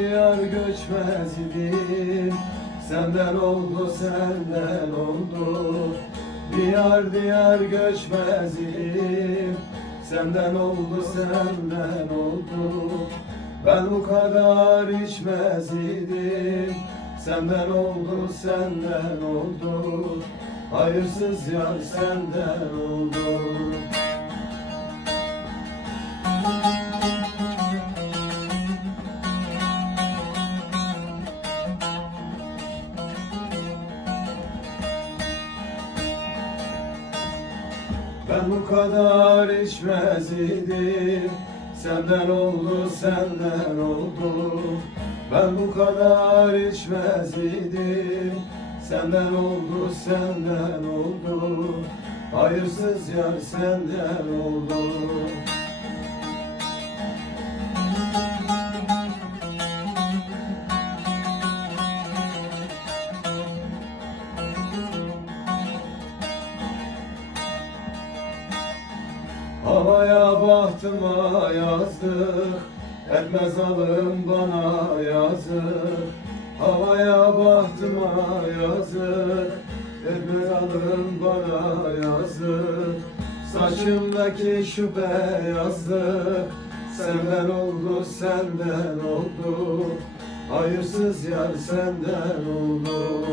diyar göçmez idim. Senden oldu, senden oldu. Diyar diyar göçmez idim. Senden oldu, senden oldu. Ben bu kadar içmez idim. Senden oldu, senden oldu. Hayırsız yar senden oldu. Ben bu kadar içmez idim. Senden oldu, senden oldu. Ben bu kadar içmez idim. Senden oldu, senden oldu. Hayırsız yar senden oldu. Havaya bahtıma yazdık, etmez alım bana yazık. Havaya bahtıma yazık, etmez alım bana yazık. Saçımdaki şu beyazlık, senden oldu, senden oldu. Hayırsız yar senden oldu.